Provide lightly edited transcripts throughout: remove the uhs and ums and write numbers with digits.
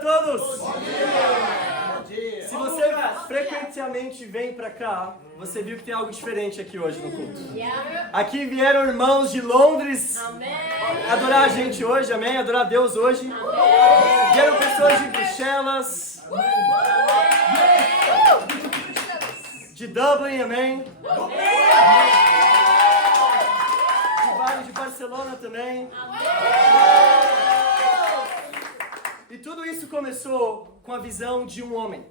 todos! Bom dia! Se você frequentemente vem pra cá, você viu que tem algo diferente aqui hoje no culto. Aqui vieram irmãos de Londres adorar a gente hoje, amém? Adorar a Deus hoje. Vieram pessoas de Bruxelas, de Dublin, amém? De Barcelona também. E tudo isso começou com a visão de um homem.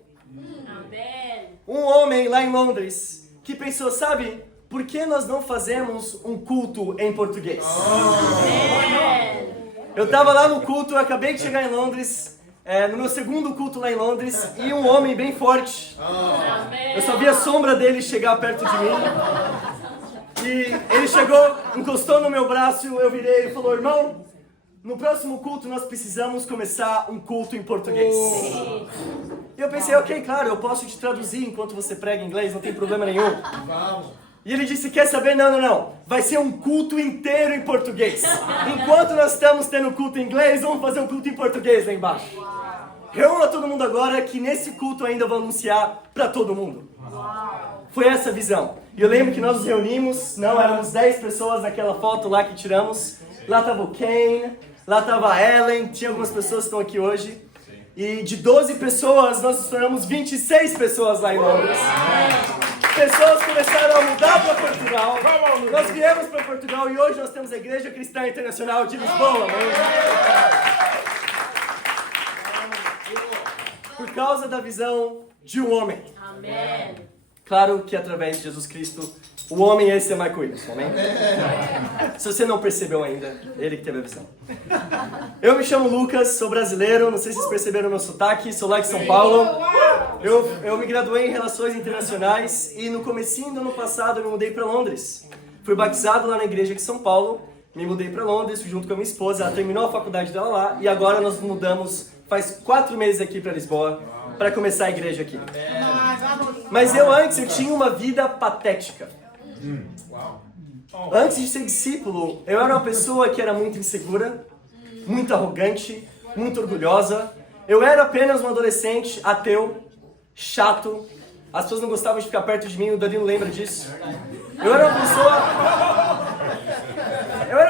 Um homem lá em Londres que pensou, sabe, por que nós não fazemos um culto em português? Eu estava lá no culto, eu acabei de chegar em Londres, no meu segundo culto lá em Londres, e um homem bem forte. Eu só vi a sombra dele chegar perto de mim. E ele chegou, encostou no meu braço, eu virei e falou, irmão, no próximo culto nós precisamos começar um culto em português. E eu pensei, ok, claro, eu posso te traduzir enquanto você prega em inglês, não tem problema nenhum. E ele disse, quer saber? Não, vai ser um culto inteiro em português. Enquanto nós estamos tendo culto em inglês, vamos fazer um culto em português lá embaixo. Reúna todo mundo agora que nesse culto ainda vou anunciar para todo mundo. Foi essa a visão. E eu lembro que nós nos reunimos, éramos 10 pessoas naquela foto lá que tiramos. Lá estava o Kane, lá estava a Ellen, tinha algumas pessoas que estão aqui hoje. E de 12 pessoas, nós nos tornamos 26 pessoas lá em Londres. Pessoas começaram a mudar para Portugal. Nós viemos para Portugal e hoje nós temos a Igreja Cristã Internacional de Lisboa. Por causa da visão de um homem. Amém. Claro que através de Jesus Cristo, o homem é esse Mark Williams, amém? Se você não percebeu ainda, ele que teve a visão. Eu me chamo Lucas, sou brasileiro, não sei se vocês perceberam meu sotaque, sou lá de São Paulo. Eu me graduei em Relações Internacionais e no comecinho do ano passado eu me mudei para Londres. Fui batizado lá na igreja de São Paulo, me mudei para Londres junto com a minha esposa, ela terminou a faculdade dela lá e agora nós mudamos faz 4 meses aqui para Lisboa para começar a igreja aqui. Mas eu tinha uma vida patética. Antes de ser discípulo, eu era uma pessoa que era muito insegura, muito arrogante, muito orgulhosa. Eu era apenas um adolescente ateu, chato. As pessoas não gostavam de ficar perto de mim, o Danilo lembra disso. Eu era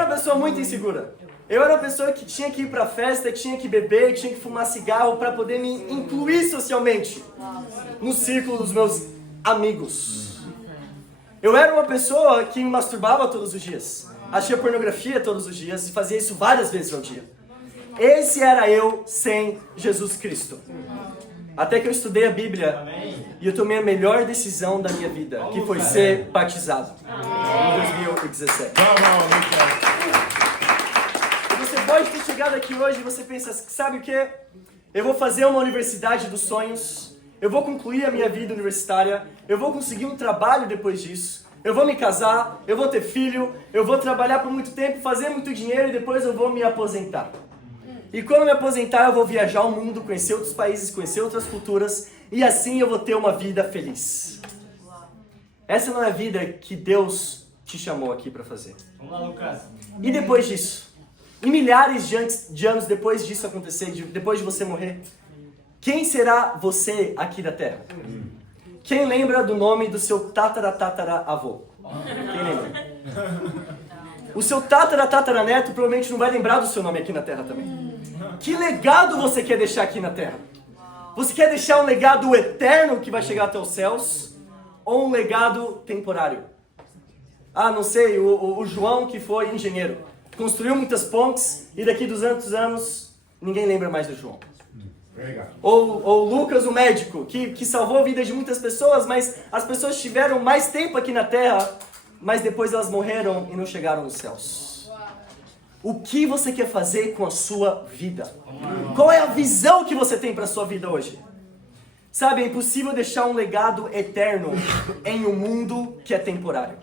uma pessoa muito insegura. Eu era uma pessoa que tinha que ir pra festa, que tinha que beber, que tinha que fumar cigarro para poder me incluir socialmente no círculo dos meus amigos. Eu era uma pessoa que me masturbava todos os dias, assistia pornografia todos os dias e fazia isso várias vezes ao dia. Esse era eu sem Jesus Cristo. Até que eu estudei a Bíblia e eu tomei a melhor decisão da minha vida, que foi ser batizado em 2017. Pode ter chegado aqui hoje e você pensa, sabe o que? Eu vou fazer uma universidade dos sonhos, eu vou concluir a minha vida universitária, eu vou conseguir um trabalho depois disso, eu vou me casar, eu vou ter filho, eu vou trabalhar por muito tempo, fazer muito dinheiro e depois eu vou me aposentar. E quando eu me aposentar eu vou viajar o mundo, conhecer outros países, conhecer outras culturas e assim eu vou ter uma vida feliz. Essa não é a vida que Deus te chamou aqui para fazer. Vamos lá, Lucas. E depois disso? E milhares de anos depois disso acontecer, depois de você morrer, quem será você aqui da Terra? Quem lembra do nome do seu tatara-avô? Quem lembra? O seu tataraneto provavelmente não vai lembrar do seu nome aqui na Terra também. Que legado você quer deixar aqui na Terra? Você quer deixar um legado eterno que vai chegar até os céus? Ou um legado temporário? Ah, não sei, o João que foi engenheiro. Construiu muitas pontes e daqui 200 anos ninguém lembra mais do João. Ou Lucas, o médico, que salvou a vida de muitas pessoas, mas as pessoas tiveram mais tempo aqui na Terra, mas depois elas morreram e não chegaram nos céus. O que você quer fazer com a sua vida? Qual é a visão que você tem para a sua vida hoje? Sabe, é impossível deixar um legado eterno em um mundo que é temporário.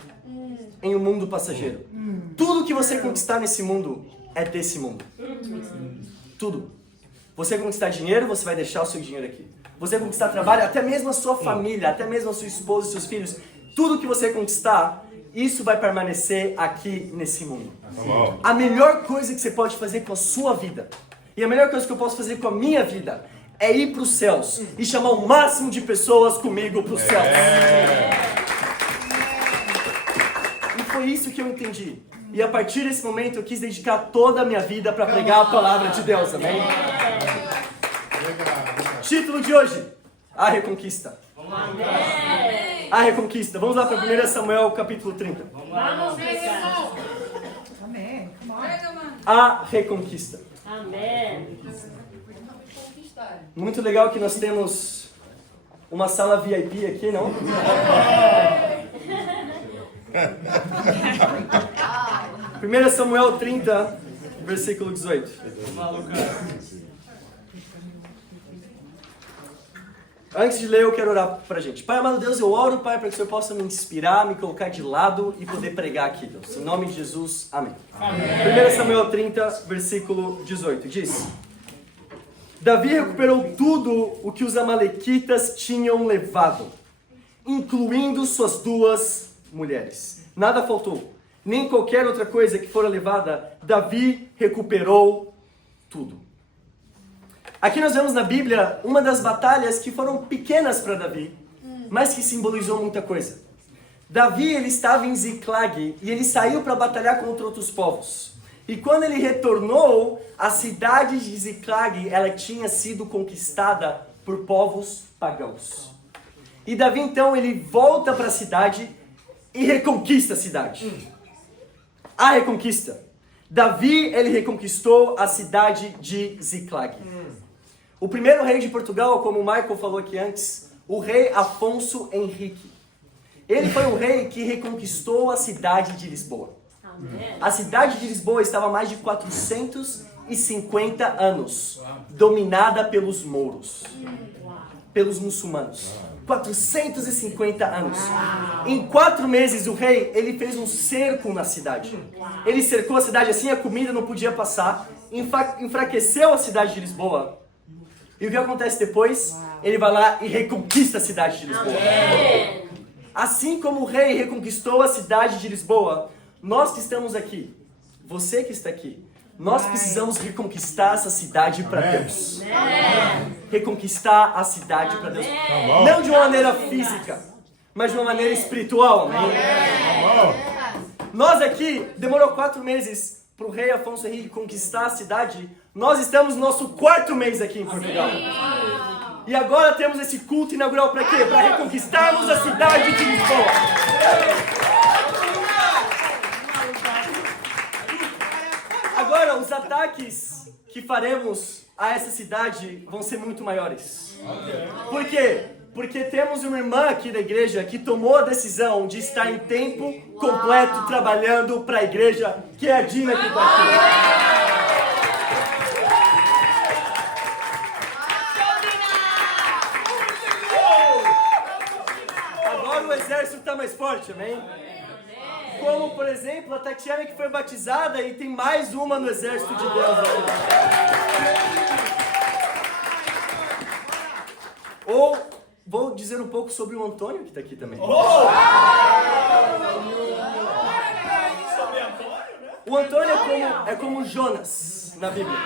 Em um mundo passageiro. Tudo que você conquistar nesse mundo é desse mundo. Tudo. Você conquistar dinheiro, você vai deixar o seu dinheiro aqui. Você conquistar trabalho, até mesmo a sua família, até mesmo a sua esposa e seus filhos. Tudo que você conquistar, isso vai permanecer aqui nesse mundo. A melhor coisa que você pode fazer com a sua vida E a melhor coisa que eu posso fazer com a minha vida é ir para os céus e chamar o máximo de pessoas comigo para os céus. E foi isso que eu entendi. E a partir desse momento eu quis dedicar toda a minha vida para pregar a palavra de Deus, amém? Título de hoje, A Reconquista. A Reconquista. Vamos lá para 1 Samuel capítulo 30. A Reconquista. Amém. Muito legal que nós temos uma sala VIP aqui, não? Primeira Samuel 30, versículo 18. Antes de ler, eu quero orar pra gente. Pai amado Deus, eu oro, Pai, para que o Senhor possa me inspirar, me colocar de lado e poder pregar aqui, Deus. Em nome de Jesus, amém. 1 Samuel 30, versículo 18, diz: Davi recuperou tudo o que os amalequitas tinham levado, incluindo suas 2 mulheres. Nada faltou, nem qualquer outra coisa que fora levada, Davi recuperou tudo. Aqui nós vemos na Bíblia uma das batalhas que foram pequenas para Davi, mas que simbolizou muita coisa. Davi, ele estava em Ziclag e ele saiu para batalhar contra outros povos. E quando ele retornou, a cidade de Ziclag, ela tinha sido conquistada por povos pagãos. E Davi, então, ele volta para a cidade e reconquista a cidade. A reconquista. Davi, ele reconquistou a cidade de Ziclag. O primeiro rei de Portugal, como o Michael falou aqui antes, o rei Afonso Henrique. Ele foi o rei que reconquistou a cidade de Lisboa. A cidade de Lisboa estava há mais de 450 anos, dominada pelos mouros, pelos muçulmanos. 450 anos. Em 4 meses o rei, ele fez um cerco na cidade. Ele cercou a cidade assim, a comida não podia passar, enfraqueceu a cidade de Lisboa. E o que acontece depois? Ele vai lá e reconquista a cidade de Lisboa. Assim como o rei reconquistou a cidade de Lisboa, nós que estamos aqui, você que está aqui, nós precisamos reconquistar essa cidade para Deus. Reconquistar a cidade para Deus. Não de uma maneira física, mas de uma maneira espiritual. Amém? Nós aqui, demorou 4 meses para o rei Afonso Henrique conquistar a cidade. Nós estamos no nosso 4º mês aqui em Portugal. E agora temos esse culto inaugural para quê? Para reconquistarmos a cidade de Lisboa. Agora, os ataques que faremos a essa cidade vão ser muito maiores. Por quê? Porque temos uma irmã aqui da igreja que tomou a decisão de estar em tempo completo trabalhando para a igreja, que é a Dina que está aqui. Agora o exército está mais forte, amém? Como, por exemplo, a Tatiana que foi batizada e tem mais uma no exército de Deus. Ou, vou dizer um pouco sobre o Antônio que está aqui também. O Antônio é como Jonas na Bíblia.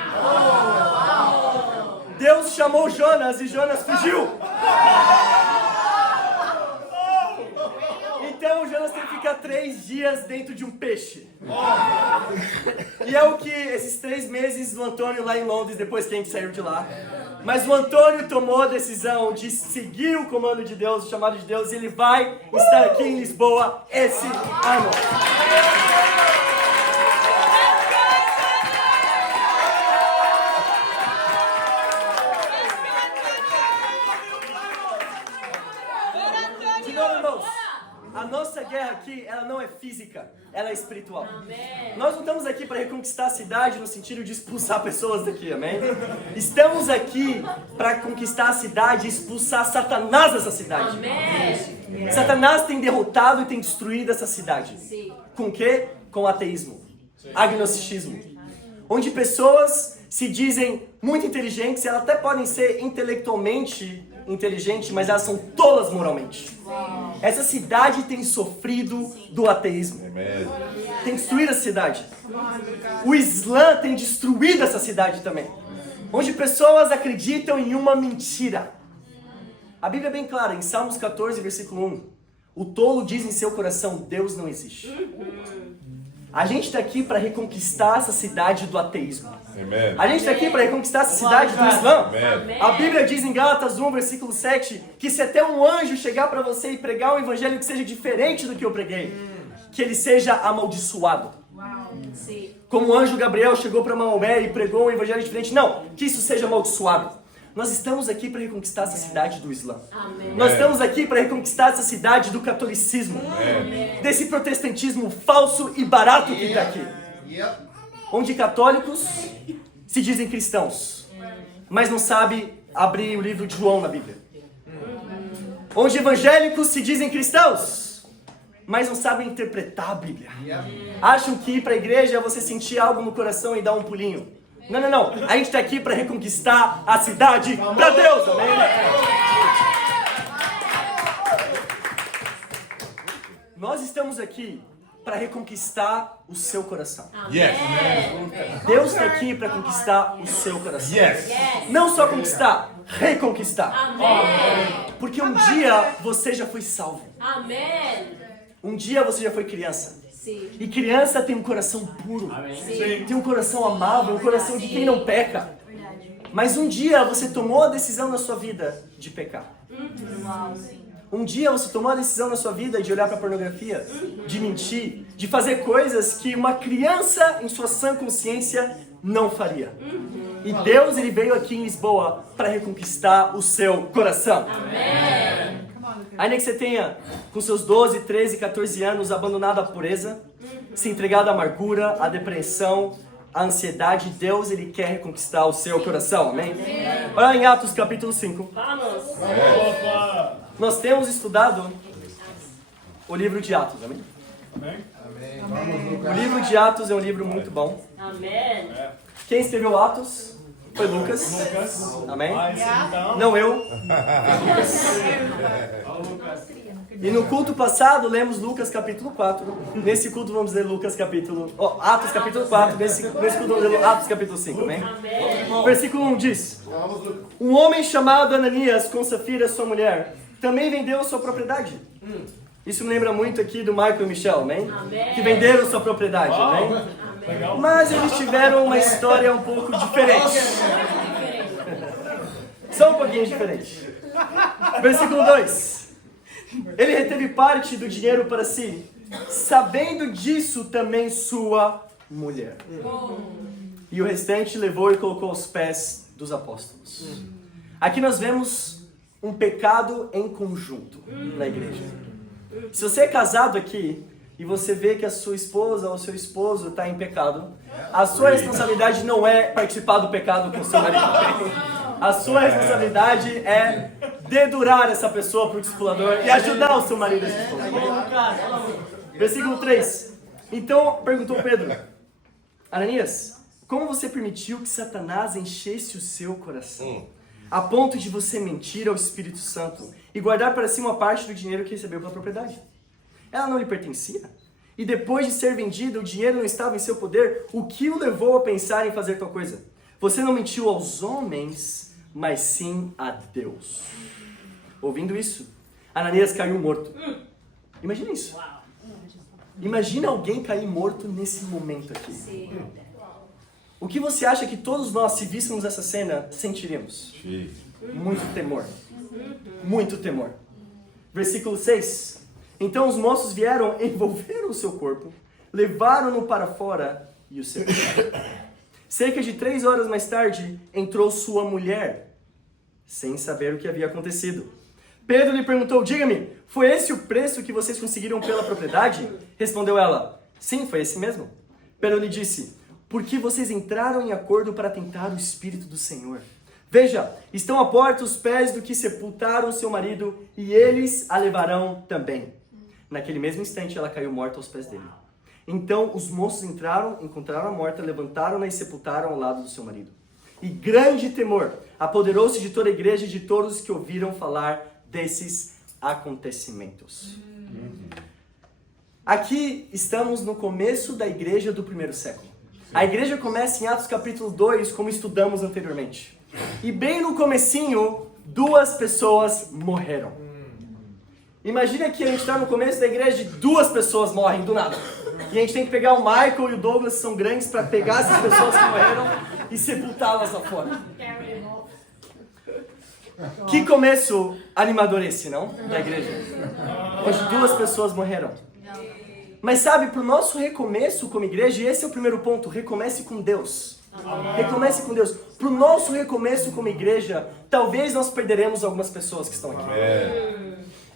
Deus chamou Jonas e Jonas fugiu. Então Jonas tem que ficar 3 dias dentro de um peixe. E é o que esses 3 meses do Antônio lá em Londres, depois que a gente saiu de lá. Mas o Antônio tomou a decisão de seguir o comando de Deus, o chamado de Deus, e ele vai estar aqui em Lisboa esse ano. De novo, irmãos. A nossa guerra aqui, ela não é física, ela é espiritual. Amém. Nós não estamos aqui para reconquistar a cidade no sentido de expulsar pessoas daqui, amém? Estamos aqui para conquistar a cidade e expulsar Satanás dessa cidade. Amém. Satanás tem derrotado e tem destruído essa cidade. Sim. Com o quê? Com o ateísmo, agnosticismo. Onde pessoas se dizem muito inteligentes, elas até podem ser intelectualmente inteligentes, mas elas são tolas moralmente. Essa cidade tem sofrido do ateísmo. Tem destruído a cidade. O Islã tem destruído essa cidade também. onde pessoas acreditam em uma mentira. A Bíblia é bem clara, em Salmos 14, versículo 1. O tolo diz em seu coração, Deus não existe. A gente está aqui para reconquistar essa cidade do ateísmo. Amen. A gente está aqui para reconquistar essa cidade do Islã. Amen. A Bíblia diz em Gálatas 1, versículo 7, que se até um anjo chegar para você e pregar um evangelho que seja diferente do que eu preguei, que ele seja amaldiçoado. Como o anjo Gabriel chegou para Maomé e pregou um evangelho diferente. Não, que isso seja amaldiçoado. Nós estamos aqui para reconquistar essa cidade do Islã. Amém. Nós estamos aqui para reconquistar essa cidade do catolicismo. Desse protestantismo falso e barato que está aqui. Onde católicos se dizem cristãos, mas não sabem abrir o livro de João na Bíblia. Onde evangélicos se dizem cristãos, mas não sabem interpretar a Bíblia. Acham que ir para a igreja é você sentir algo no coração e dar um pulinho. Não, não, não. A gente está aqui para reconquistar a cidade para Deus, amém? Nós estamos aqui para reconquistar o seu coração. Yes. Deus está aqui para conquistar o seu coração. Yes. Não só conquistar, reconquistar. Amém. Porque um dia você já foi salvo. Amém. Um dia você já foi criança. Sim. E criança tem um coração puro. Sim. Tem um coração amável, um coração de quem não peca. Mas um dia você tomou a decisão na sua vida de pecar. Um dia você tomou a decisão na sua vida de olhar para a pornografia, de mentir, de fazer coisas que uma criança em sua sã consciência não faria. E Deus, ele veio aqui em Lisboa para reconquistar o seu coração. Ainda que você tenha, com seus 12, 13, 14 anos, abandonado a pureza, se entregado à amargura, à depressão, à ansiedade, Deus, ele quer reconquistar o seu coração, amém? Olha em Atos capítulo 5. Vamos. Nós temos estudado o livro de Atos, amém? O livro de Atos é um livro muito bom. Amém. Quem escreveu Atos foi Lucas. Amém? Não eu. E no culto passado lemos Lucas capítulo 4. Nesse culto vamos ler Atos capítulo 4. Nesse culto vamos ler Atos capítulo 5. Amém? Versículo 1 diz: um homem chamado Ananias, com Safira, sua mulher, também vendeu a sua propriedade. Isso me lembra muito aqui do Michael e Michelle, amém? Que venderam sua propriedade, amém? Mas eles tiveram uma história um pouco diferente. Só um pouquinho diferente. Versículo 2. Ele reteve parte do dinheiro para si, sabendo disso também sua mulher. E o restante levou e colocou aos pés dos apóstolos. Aqui nós vemos um pecado em conjunto na igreja. Se você é casado aqui e você vê que a sua esposa ou seu esposo está em pecado, a sua responsabilidade não é participar do pecado com o seu marido. A sua responsabilidade é dedurar essa pessoa para o discipulador e ajudar o seu marido a se esposa. Versículo 3. Então perguntou Pedro: Ananias, como você permitiu que Satanás enchesse o seu coração, a ponto de você mentir ao Espírito Santo e guardar para si uma parte do dinheiro que recebeu pela propriedade? Ela não lhe pertencia? E depois de ser vendida, o dinheiro não estava em seu poder? O que o levou a pensar em fazer tal coisa? Você não mentiu aos homens, mas sim a Deus. Ouvindo isso, Ananias caiu morto. Imagina isso. Imagina alguém cair morto nesse momento aqui. O que você acha que todos nós, se víssemos essa cena, sentiríamos? Muito temor. Muito temor. Versículo 6. Então os moços vieram, envolveram o seu corpo, levaram-no para fora e o sepultaram. Cerca de 3 horas mais tarde, entrou sua mulher, sem saber o que havia acontecido. Pedro lhe perguntou: diga-me, foi esse o preço que vocês conseguiram pela propriedade? Respondeu ela: sim, foi esse mesmo. Pedro lhe disse: porque vocês entraram em acordo para tentar o Espírito do Senhor. Veja, estão à porta os pés do que sepultaram seu marido, e eles a levarão também. Naquele mesmo instante ela caiu morta aos pés dele. Então os moços entraram, encontraram a morta, levantaram-na e sepultaram ao lado do seu marido. E grande temor apoderou-se de toda a igreja e de todos os que ouviram falar desses acontecimentos. Aqui estamos no começo da igreja do primeiro século. A igreja começa em Atos capítulo 2, como estudamos anteriormente. E bem no comecinho, 2 pessoas morreram. Imagina que a gente está no começo da igreja e 2 pessoas morrem do nada. E a gente tem que pegar o Michael e o Douglas, que são grandes, para pegar essas pessoas que morreram e sepultá-las lá fora. Que começo animador esse, não? Da igreja. Onde 2 pessoas morreram. Mas sabe, para o nosso recomeço como igreja, e esse é o primeiro ponto, recomece com Deus. Recomece com Deus. Para o nosso recomeço como igreja, talvez nós perderemos algumas pessoas que estão aqui.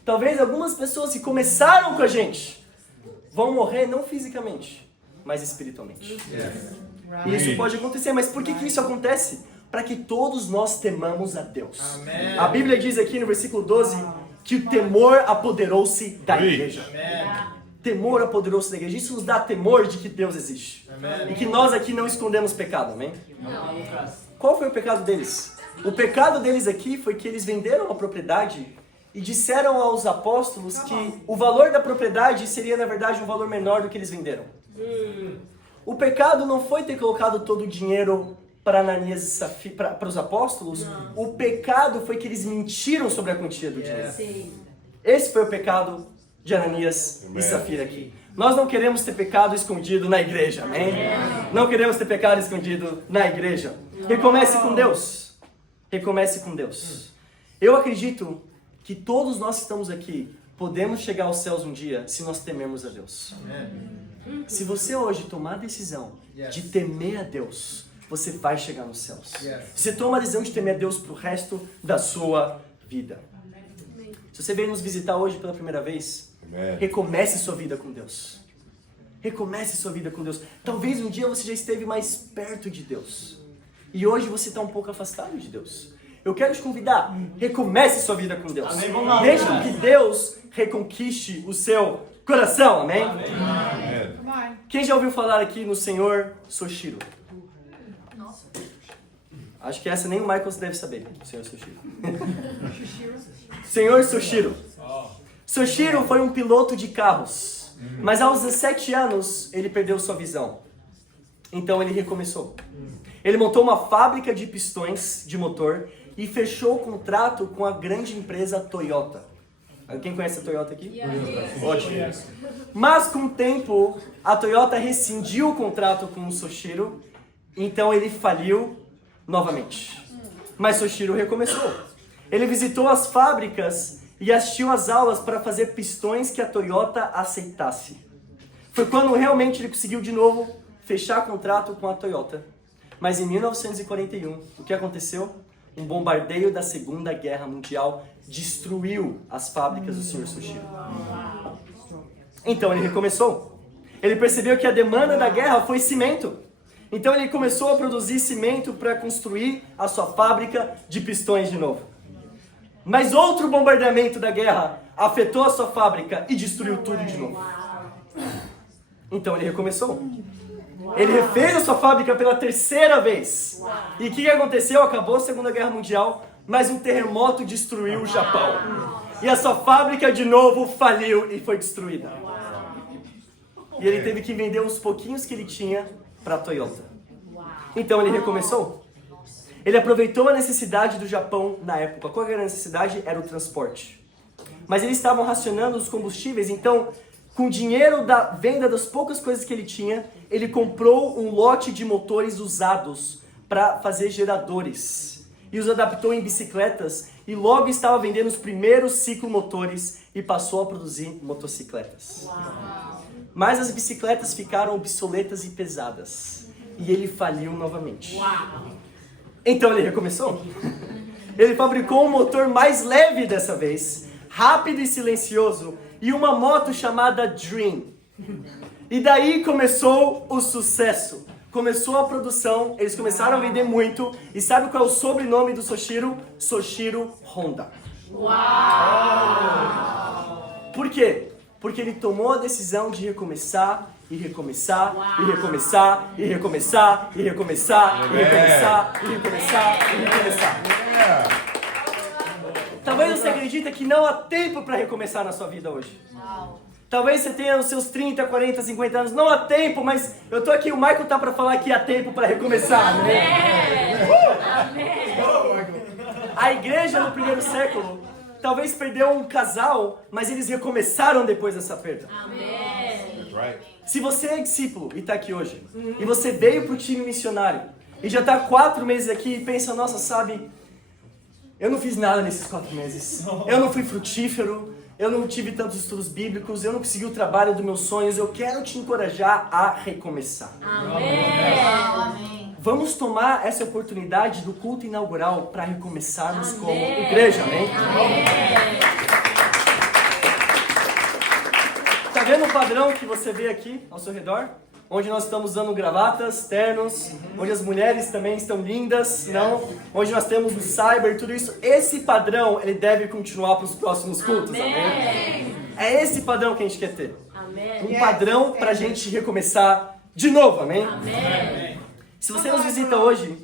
Talvez algumas pessoas que começaram com a gente vão morrer não fisicamente, mas espiritualmente. E isso pode acontecer, mas por que isso acontece? Para que todos nós temamos a Deus. A Bíblia diz aqui no versículo 12 que o temor apoderou-se da igreja. Temor apoderou-se da igreja. Isso nos dá temor de que Deus existe. E que nós aqui não escondemos pecado, amém? Qual foi o pecado deles? O pecado deles aqui foi que eles venderam a propriedade e disseram aos apóstolos que o valor da propriedade seria, na verdade, um valor menor do que eles venderam. O pecado não foi ter colocado todo o dinheiro para Ananias e Safira, para os apóstolos. O pecado foi que eles mentiram sobre a quantia do dinheiro. Esse foi o pecado de Ananias e Safira aqui. Nós não queremos ter pecado escondido na igreja, amém? Não queremos ter pecado escondido na igreja. Recomece com Deus. Recomece com Deus. Eu acredito que todos nós que estamos aqui podemos chegar aos céus um dia se nós temermos a Deus. Se você hoje tomar a decisão de temer a Deus, você vai chegar nos céus. Você toma a decisão de temer a Deus pro resto da sua vida. Se você veio nos visitar hoje pela primeira vez, recomece sua vida com Deus. Recomece sua vida com Deus. Talvez um dia você já esteve mais perto de Deus. E hoje você está um pouco afastado de Deus. Eu quero te convidar, recomece sua vida com Deus. Deixe que Deus reconquiste o seu coração, amém? Quem já ouviu falar aqui no Senhor Soshiro? Acho que essa nem o Michael deve saber, o Senhor Soshiro. Senhor Soshiro. Soshiro foi um piloto de carros, mas aos 17 anos ele perdeu sua visão. Então ele recomeçou. Ele montou uma fábrica de pistões de motor e fechou o contrato com a grande empresa Toyota. Quem conhece a Toyota aqui? Ótimo. Mas com o tempo, a Toyota rescindiu o contrato com o Soshiro, então ele faliu novamente. Mas Soshiro recomeçou. Ele visitou as fábricas e assistiu às aulas para fazer pistões que a Toyota aceitasse. Foi quando realmente ele conseguiu de novo fechar contrato com a Toyota. Mas em 1941, o que aconteceu? Um bombardeio da Segunda Guerra Mundial destruiu as fábricas do Sr. Soshiro. Então ele recomeçou. Ele percebeu que a demanda da guerra foi cimento. Então ele começou a produzir cimento para construir a sua fábrica de pistões de novo. Mas outro bombardeamento da guerra afetou a sua fábrica e destruiu tudo de novo. Então ele recomeçou. Ele refez a sua fábrica pela 3ª vez. E o que aconteceu? Acabou a Segunda Guerra Mundial, mas um terremoto destruiu o Japão. E a sua fábrica de novo faliu e foi destruída. E ele teve que vender uns pouquinhos que ele tinha para a Toyota. Então ele recomeçou. Ele aproveitou a necessidade do Japão na época. Qual era a necessidade? Era o transporte. Mas eles estavam racionando os combustíveis, então, com o dinheiro da venda das poucas coisas que ele tinha, ele comprou um lote de motores usados para fazer geradores. E os adaptou em bicicletas e logo estava vendendo os primeiros ciclomotores e passou a produzir motocicletas. Mas as bicicletas ficaram obsoletas e pesadas. E ele faliu novamente. Então ele recomeçou. Ele fabricou um motor mais leve dessa vez, rápido e silencioso, e uma moto chamada Dream. E daí começou o sucesso. Começou a produção, eles começaram a vender muito. E sabe qual é o sobrenome do Soshiro? Soshiro Honda. Por quê? Porque ele tomou a decisão de recomeçar, e recomeçar, e recomeçar, e recomeçar, e recomeçar, e recomeçar, e recomeçar, e recomeçar. Talvez você acredite que não há tempo para recomeçar na sua vida hoje. Talvez você tenha os seus 30, 40, 50 anos. Não há tempo, mas eu tô aqui, o Michael tá para falar que há tempo para recomeçar, né? A igreja no primeiro século talvez perdeu um casal, mas eles recomeçaram depois dessa perda. Se você é discípulo e está aqui hoje, e você veio para o time missionário, e já está 4 meses aqui e pensa, nossa, sabe, eu não fiz nada nesses 4 meses. Eu não fui frutífero, eu não tive tantos estudos bíblicos, eu não consegui o trabalho dos meus sonhos, eu quero te encorajar a recomeçar. Amém. Vamos tomar essa oportunidade do culto inaugural para recomeçarmos como igreja, amém? Tá vendo o padrão que você vê aqui ao seu redor? Onde nós estamos usando gravatas, ternos, onde as mulheres também estão lindas, não? Onde nós temos o cyber, tudo isso. Esse padrão, ele deve continuar para os próximos cultos, amém? É esse padrão que a gente quer ter. Um padrão para a gente recomeçar de novo, amém? Se você nos visita hoje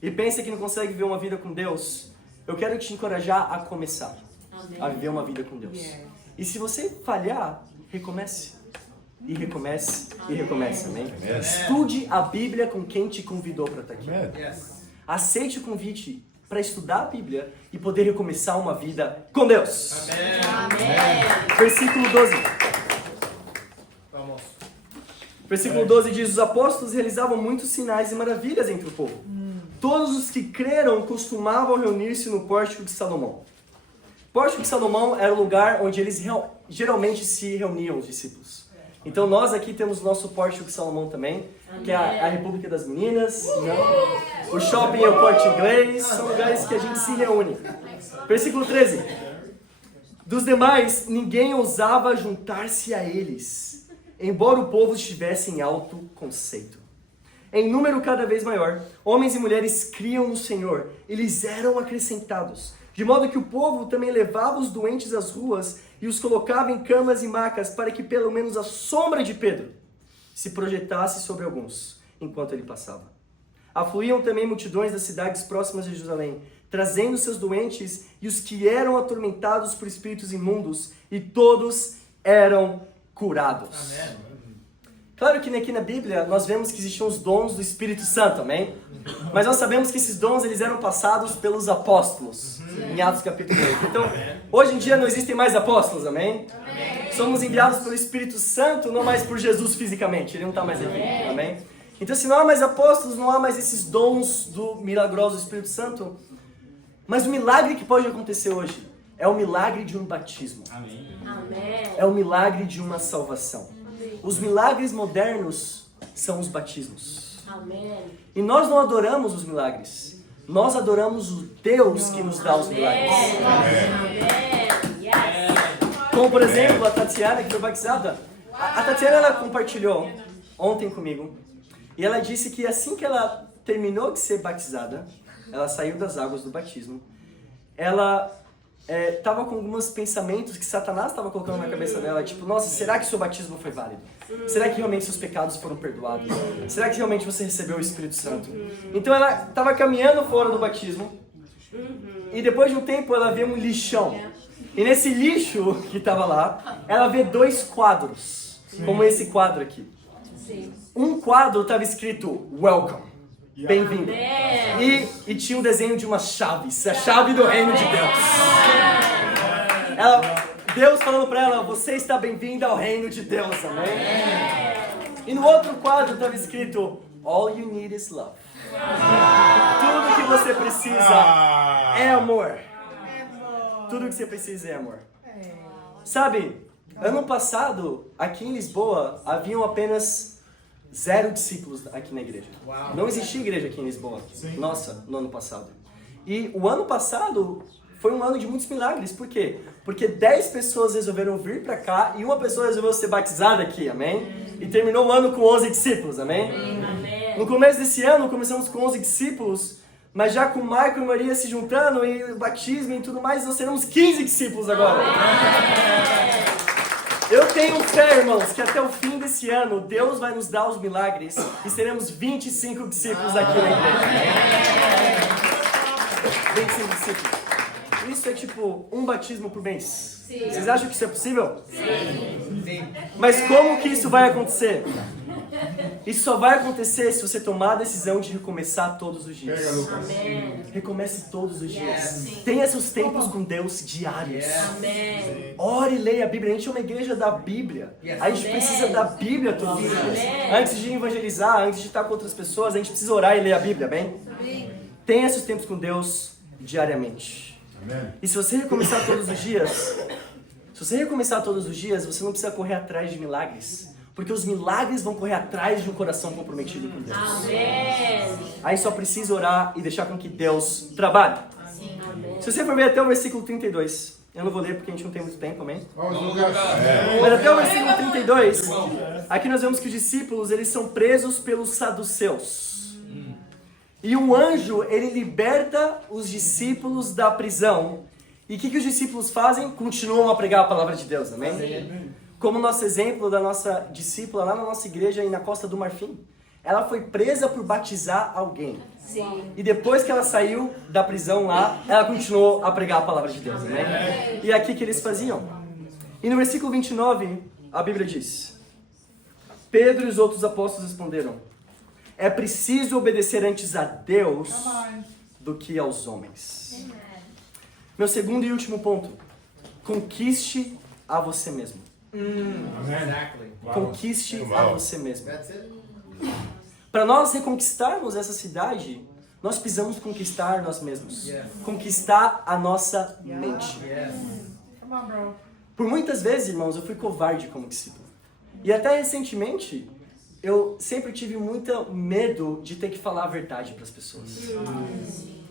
e pensa que não consegue viver uma vida com Deus, eu quero te encorajar a começar a viver uma vida com Deus. E se você falhar, recomece. E recomece, e recomece, amém? Estude a Bíblia com quem te convidou para estar aqui. Aceite o convite para estudar a Bíblia e poder recomeçar uma vida com Deus. Versículo 12. Versículo 12 diz, os apóstolos realizavam muitos sinais e maravilhas entre o povo. Todos os que creram costumavam reunir-se no pórtico de Salomão. O pórtico de Salomão era o lugar onde eles geralmente se reuniam, os discípulos. Então nós aqui temos o nosso pórtico de Salomão também, que é a República das Meninas, não? O shopping é o Corte Inglês, são lugares que a gente se reúne. Versículo 13. Dos demais, ninguém ousava juntar-se a eles, embora o povo estivesse em alto conceito. Em número cada vez maior, homens e mulheres criam no Senhor, e lhes eram acrescentados, de modo que o povo também levava os doentes às ruas e os colocava em camas e macas para que pelo menos a sombra de Pedro se projetasse sobre alguns, enquanto ele passava. Afluíam também multidões das cidades próximas de Jerusalém, trazendo seus doentes e os que eram atormentados por espíritos imundos, e todos eram curados. Amém. Claro que aqui na Bíblia nós vemos que existiam os dons do Espírito Santo, amém? Mas nós sabemos que esses dons eles eram passados pelos apóstolos, em Atos capítulo 8. Então, hoje em dia não existem mais apóstolos, amém? Somos enviados pelo Espírito Santo, não mais por Jesus fisicamente, ele não está mais aqui, amém? Então, se não há mais apóstolos, não há mais esses dons do milagroso do Espírito Santo, mas o milagre que pode acontecer hoje é o milagre de um batismo. Amém. É o milagre de uma salvação. Os milagres modernos são os batismos. Amém. E nós não adoramos os milagres. Nós adoramos o Deus que nos dá os milagres. Amém. Como, por exemplo, a Tatiana, que foi batizada. A Tatiana, ela compartilhou ontem comigo. E ela disse que assim que ela terminou de ser batizada, ela saiu das águas do batismo, ela estava com alguns pensamentos que Satanás estava colocando na cabeça dela, tipo, nossa, será que seu batismo foi válido? Será que realmente seus pecados foram perdoados? Será que realmente você recebeu o Espírito Santo? Então ela estava caminhando fora do batismo, e depois de um tempo ela vê um lixão. E nesse lixo que estava lá, ela vê 2 quadros, como esse quadro aqui. Um quadro estava escrito, welcome, bem-vindo. E tinha um desenho de umas chaves, a chave do reino de Deus. Deus falando para ela, você está bem-vinda ao reino de Deus, amém? E no outro quadro estava escrito, all you need is love. Tudo que você precisa é amor. Tudo que você precisa é amor. Sabe, ano passado, aqui em Lisboa, haviam apenas 0 discípulos aqui na igreja. Não existia igreja aqui em Lisboa. Nossa, no ano passado. E o ano passado foi um ano de muitos milagres. Por quê? Porque 10 pessoas resolveram vir pra cá e uma pessoa resolveu ser batizada aqui, amém? E terminou o ano com 11 discípulos, amém? No começo desse ano, começamos com 11 discípulos, mas já com Michael e Maria se juntando e o batismo e tudo mais, nós teremos 15 discípulos agora. Eu tenho fé, irmãos, que até o fim desse ano, Deus vai nos dar os milagres e seremos 25 discípulos aqui na igreja. 25 discípulos. Isso é tipo um batismo por mês. Vocês acham que isso é possível? Sim. Mas como que isso vai acontecer? Isso só vai acontecer se você tomar a decisão de recomeçar todos os dias. Amém. Recomece todos os dias. Tenha seus tempos com Deus diários. Amém. Ore e leia a Bíblia. A gente é uma igreja da Bíblia. A gente precisa da Bíblia todos os dias. Antes de evangelizar, antes de estar com outras pessoas, a gente precisa orar e ler a Bíblia, bem? Tenha seus tempos com Deus diariamente. E se você recomeçar todos os dias, você não precisa correr atrás de milagres. Porque os milagres vão correr atrás de um coração comprometido com Deus. Amém. Aí só precisa orar e deixar com que Deus trabalhe. Se você for ver até o versículo 32, eu não vou ler porque a gente não tem muito tempo, amém? Mas até o versículo 32, aqui nós vemos que os discípulos, eles são presos pelos saduceus. E um anjo, ele liberta os discípulos da prisão. E o que os discípulos fazem? Continuam a pregar a palavra de Deus, amém? Como nosso exemplo da nossa discípula lá na nossa igreja e na Costa do Marfim. Ela foi presa por batizar alguém. Sim. E depois que ela saiu da prisão lá, ela continuou a pregar a palavra de Deus, né? E é aqui que eles faziam. E no versículo 29, a Bíblia diz: Pedro e os outros apóstolos responderam: é preciso obedecer antes a Deus do que aos homens. Meu segundo e último ponto: conquiste a você mesmo. Conquiste a você mesmo. Para nós reconquistarmos essa cidade, nós precisamos conquistar nós mesmos. Conquistar a nossa mente. Por muitas vezes, irmãos, eu fui covarde como discípulo. E até recentemente, eu sempre tive muito medo de ter que falar a verdade para as pessoas.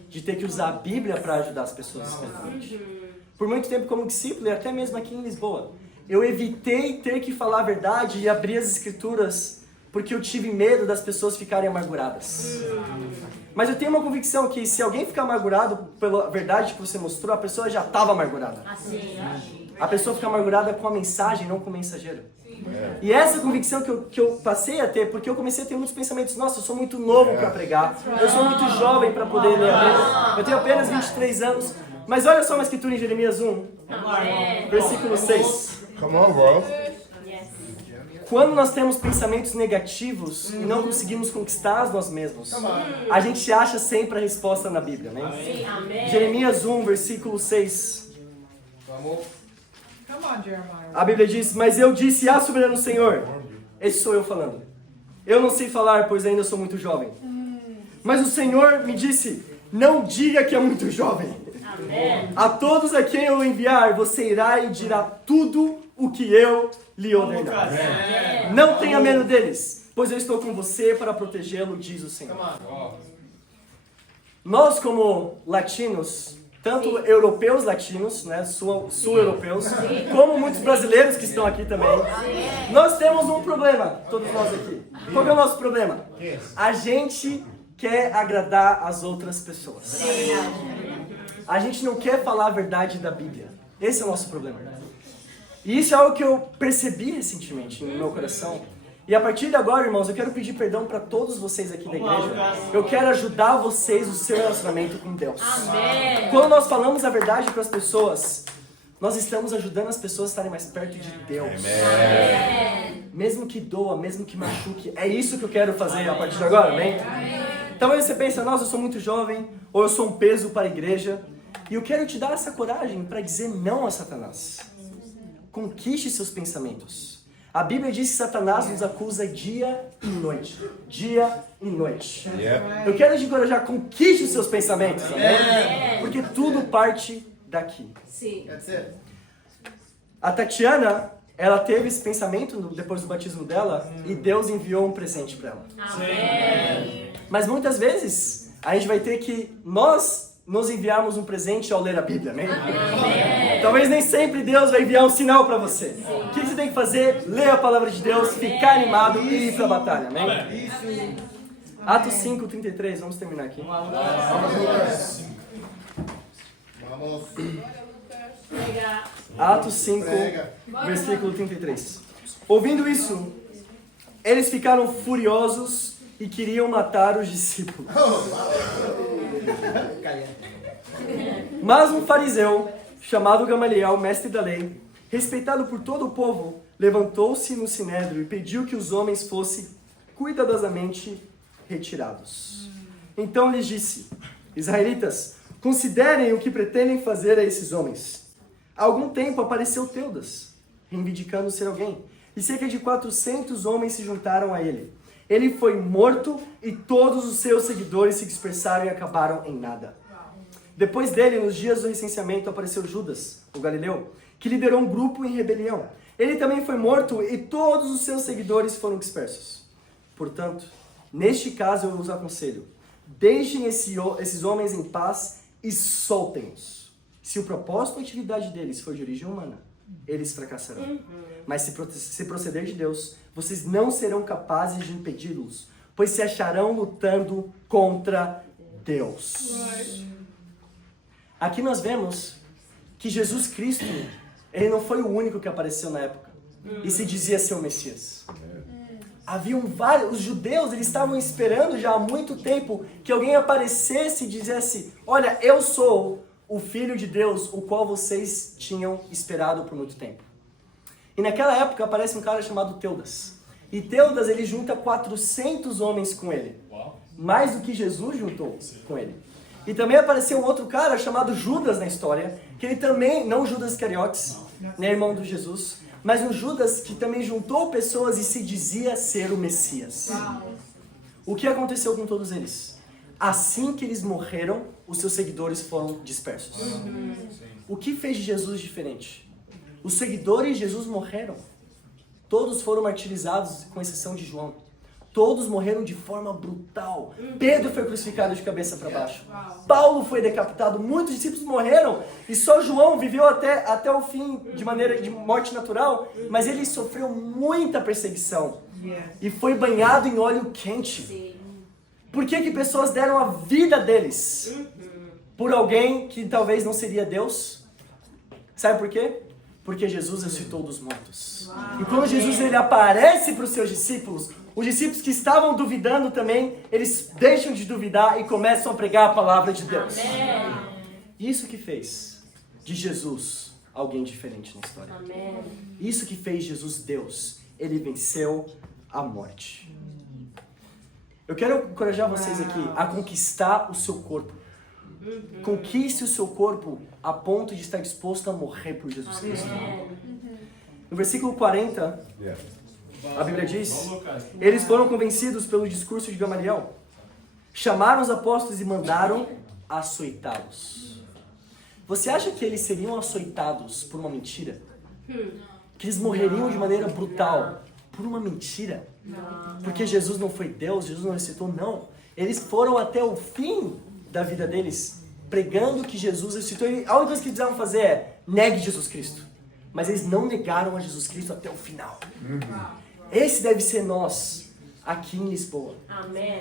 De ter que usar a Bíblia para ajudar as pessoas. Por muito tempo como discípulo, e até mesmo aqui em Lisboa, eu evitei ter que falar a verdade e abrir as escrituras porque eu tive medo das pessoas ficarem amarguradas. Mas eu tenho uma convicção que se alguém ficar amargurado pela verdade que você mostrou, a pessoa já estava amargurada. A pessoa fica amargurada com a mensagem, não com o mensageiro. E essa convicção que eu passei a ter, porque eu comecei a ter muitos pensamentos: nossa, eu sou muito novo para pregar, eu sou muito jovem para poder ler a Bíblia, eu tenho apenas 23 anos. Mas olha só uma escritura em Jeremias 1, versículo 6. Come on, bro. Quando nós temos pensamentos negativos e não conseguimos conquistar nós mesmos, a gente acha sempre a resposta na Bíblia, né? Jeremias 1, versículo 6. A Bíblia diz: mas eu disse, soberano Senhor, esse sou eu falando, eu não sei falar, pois ainda sou muito jovem. Mas o Senhor me disse: não diga que é muito jovem. A todos a quem eu enviar, você irá e dirá tudo o que eu lhe ordenar. Não tenha medo deles, pois eu estou com você para protegê-lo, diz o Senhor. Nós, como latinos, tanto europeus latinos, né, sul-europeus, como muitos brasileiros que estão aqui também, nós temos um problema, todos nós aqui. Qual é o nosso problema? A gente quer agradar as outras pessoas. A gente não quer falar a verdade da Bíblia. Esse é o nosso problema. E isso é algo que eu percebi recentemente no meu coração. E a partir de agora, irmãos, eu quero pedir perdão para todos vocês aqui da igreja. Eu quero ajudar vocês no seu relacionamento com Deus. Quando nós falamos a verdade para as pessoas, nós estamos ajudando as pessoas a estarem mais perto de Deus. Mesmo que doa, mesmo que machuque. É isso que eu quero fazer a partir de agora, amém? Talvez você pense: nossa, eu sou muito jovem, ou eu sou um peso para a igreja. E eu quero te dar essa coragem para dizer não a Satanás. Conquiste seus pensamentos. A Bíblia diz que Satanás nos acusa dia e noite. Dia e noite. Eu quero te encorajar: conquiste os seus pensamentos. Amém? Porque tudo parte daqui. Sim. A Tatiana, ela teve esse pensamento depois do batismo dela e Deus enviou um presente para ela. Amém. Mas muitas vezes a gente vai ter que nos enviarmos um presente ao ler a Bíblia, amém? Talvez nem sempre Deus vai enviar um sinal para você. O que você tem que fazer? Ler a palavra de Deus, ficar animado e ir para a batalha, amém? Atos 5, 33, vamos terminar aqui. Atos 5, versículo 33. Ouvindo isso, eles ficaram furiosos e queriam matar os discípulos. Mas um fariseu, chamado Gamaliel, mestre da lei, respeitado por todo o povo, levantou-se no sinédrio e pediu que os homens fossem cuidadosamente retirados. Então lhes disse: Israelitas, considerem o que pretendem fazer a esses homens. Há algum tempo apareceu Teudas, reivindicando ser alguém, e cerca de 400 homens se juntaram a ele. Ele foi morto e todos os seus seguidores se dispersaram e acabaram em nada. Depois dele, nos dias do recenseamento, apareceu Judas, o galileu, que liderou um grupo em rebelião. Ele também foi morto e todos os seus seguidores foram dispersos. Portanto, neste caso eu vos aconselho, deixem esses homens em paz e soltem-os. Se o propósito ou atividade deles for de origem humana, eles fracassarão. Mas se proceder de Deus, vocês não serão capazes de impedi-los, pois se acharão lutando contra Deus. Aqui nós vemos que Jesus Cristo, ele não foi o único que apareceu na época e se dizia ser o Messias. Haviam vários, os judeus, eles estavam esperando já há muito tempo que alguém aparecesse e dissesse: olha, eu sou o Filho de Deus, o qual vocês tinham esperado por muito tempo. E naquela época aparece um cara chamado Teudas. E Teudas, ele junta 400 homens com ele. Mais do que Jesus juntou com ele. E também apareceu um outro cara chamado Judas na história, que ele também, não Judas Iscariotes, né, irmão de Jesus, mas um Judas que também juntou pessoas e se dizia ser o Messias. O que aconteceu com todos eles? Assim que eles morreram, os seus seguidores foram dispersos. O que fez de Jesus diferente? Os seguidores de Jesus morreram. Todos foram martirizados, com exceção de João. Todos morreram de forma brutal. Pedro foi crucificado de cabeça para baixo. Paulo foi decapitado. Muitos discípulos morreram. E só João viveu até o fim de maneira de morte natural. Mas ele sofreu muita perseguição. E foi banhado em óleo quente. Por que pessoas deram a vida deles por alguém que talvez não seria Deus? Sabe por quê? Porque Jesus ressuscitou dos mortos. E quando Jesus ele aparece para os seus discípulos, os discípulos que estavam duvidando também, eles deixam de duvidar e começam a pregar a palavra de Deus. Isso que fez de Jesus alguém diferente na história. Isso que fez Jesus Deus. Ele venceu a morte. Eu quero encorajar vocês aqui a conquistar o seu corpo. Conquiste o seu corpo a ponto de estar disposto a morrer por Jesus Cristo. No versículo 40, a Bíblia diz: eles foram convencidos pelo discurso de Gamaliel, chamaram os apóstolos e mandaram açoitá-los. Você acha que eles seriam açoitados por uma mentira? Que eles morreriam de maneira brutal por uma mentira? Porque Jesus não foi Deus, Jesus não ressuscitou? Não. Eles foram até o fim da vida deles pregando que Jesus ressuscitou. E a única coisa que eles precisavam fazer é: negue Jesus Cristo. Mas eles não negaram a Jesus Cristo até o final. Esse deve ser nós aqui em Lisboa.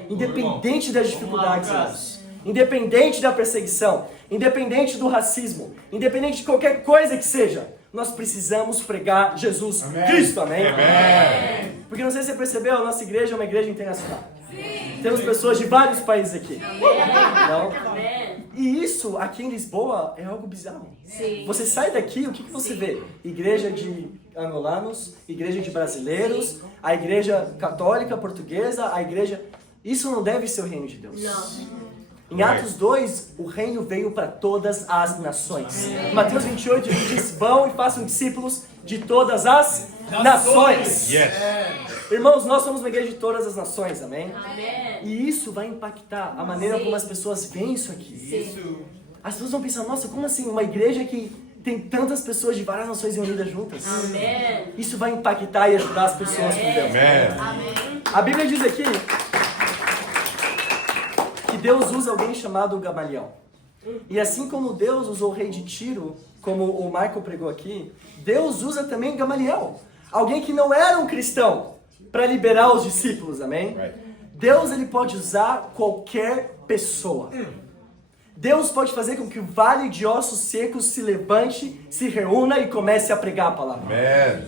Independente das dificuldades, irmãos. Independente da perseguição. Independente do racismo. Independente de qualquer coisa que seja. Nós precisamos pregar Jesus Cristo. Amém? Porque não sei se você percebeu, a nossa igreja é uma igreja internacional. Temos pessoas de vários países aqui. Não? E isso aqui em Lisboa é algo bizarro. Você sai daqui, o que você vê? Igreja de angolanos, igreja de brasileiros, a igreja católica portuguesa, a igreja... Isso não deve ser o reino de Deus. Em Atos 2, o reino veio para todas as nações. Mateus 28 diz: vão e façam discípulos de todas as nações. Irmãos, nós somos uma igreja de todas as nações, amém? E isso vai impactar a maneira como as pessoas veem isso aqui. As pessoas vão pensar: nossa, como assim? Uma igreja que tem tantas pessoas de várias nações reunidas juntas. Isso vai impactar e ajudar as pessoas com Deus. A Bíblia diz aqui que Deus usa alguém chamado Gamaliel. E assim como Deus usou o rei de Tiro, como o Michael pregou aqui, Deus usa também Gamaliel, alguém que não era um cristão, para liberar os discípulos, amém? Deus, ele pode usar qualquer pessoa. Deus pode fazer com que o vale de ossos secos se levante, se reúna e comece a pregar a palavra.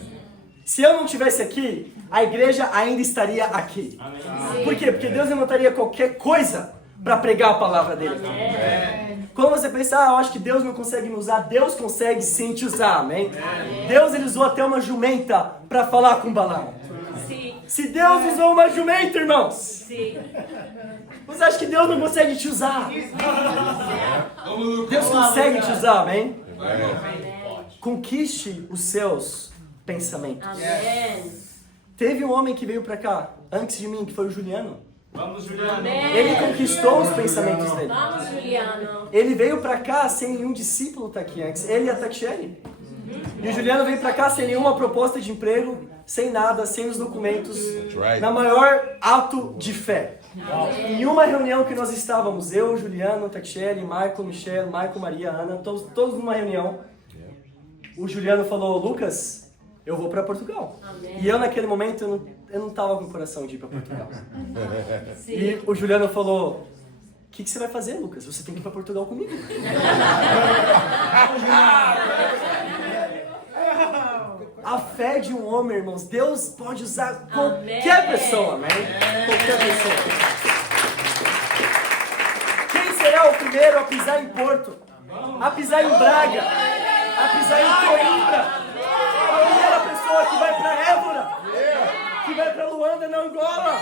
Se eu não estivesse aqui, a igreja ainda estaria aqui. Por quê? Porque Deus levantaria qualquer coisa para pregar a palavra dele. Amém. Quando você pensa, eu acho que Deus não consegue me usar, Deus consegue sim te usar, amém? Deus ele usou até uma jumenta para falar com Balaão. Sim. Se Deus usou uma jumenta, irmãos, Sim. você acha que Deus não consegue te usar? Deus consegue te usar, amém? Conquiste os seus pensamentos. Amém. Teve um homem que veio para cá, antes de mim, que foi o Juliano. Vamos, Juliano. Amém. Ele conquistou os pensamentos dele. Vamos, Juliano. Ele veio pra cá sem nenhum discípulo tá aqui antes. Ele e a Tatiane. E o Juliano veio pra cá sem nenhuma proposta de emprego, sem nada, sem os documentos, na maior ato de fé. Em uma reunião que nós estávamos, eu, Juliano, Tatiane, Michael, Michelle, Maria, Ana, todos numa reunião, o Juliano falou, Lucas, eu vou pra Portugal. Amém. E eu naquele momento, eu não tava com o coração de ir pra Portugal. Sim. E o Juliano falou, o que você vai fazer, Lucas? Você tem que ir para Portugal comigo. A fé de um homem, irmãos, Deus pode usar qualquer pessoa, amém? Qualquer pessoa. Quem será o primeiro a pisar em Porto? A pisar em Braga? A pisar em Coimbra? A primeira pessoa que vai para Évora? Que vai para Luanda, na Angola?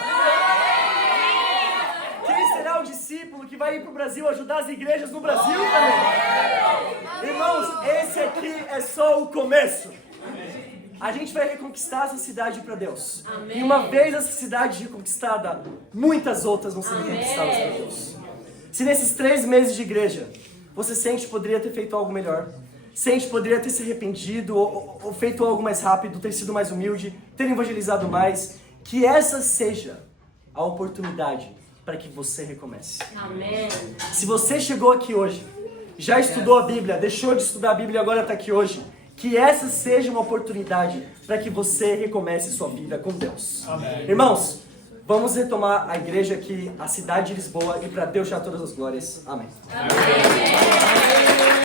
Quem será o discípulo que vai ir para o Brasil ajudar as igrejas no Brasil também? Irmãos, esse aqui é só o começo. A gente vai reconquistar essa cidade para Deus. Amém. E uma vez essa cidade reconquistada, muitas outras vão ser reconquistadas para Deus. Se nesses 3 meses de igreja, você sente que poderia ter feito algo melhor, sente que poderia ter se arrependido, ou feito algo mais rápido, ter sido mais humilde, ter evangelizado mais, que essa seja a oportunidade para que você recomece. Amém. Se você chegou aqui hoje, já estudou a Bíblia, deixou de estudar a Bíblia e agora está aqui hoje, que essa seja uma oportunidade para que você recomece sua vida com Deus. Amém. Irmãos, vamos retomar a igreja aqui, a cidade de Lisboa, e para Deus já todas as glórias. Amém. Amém.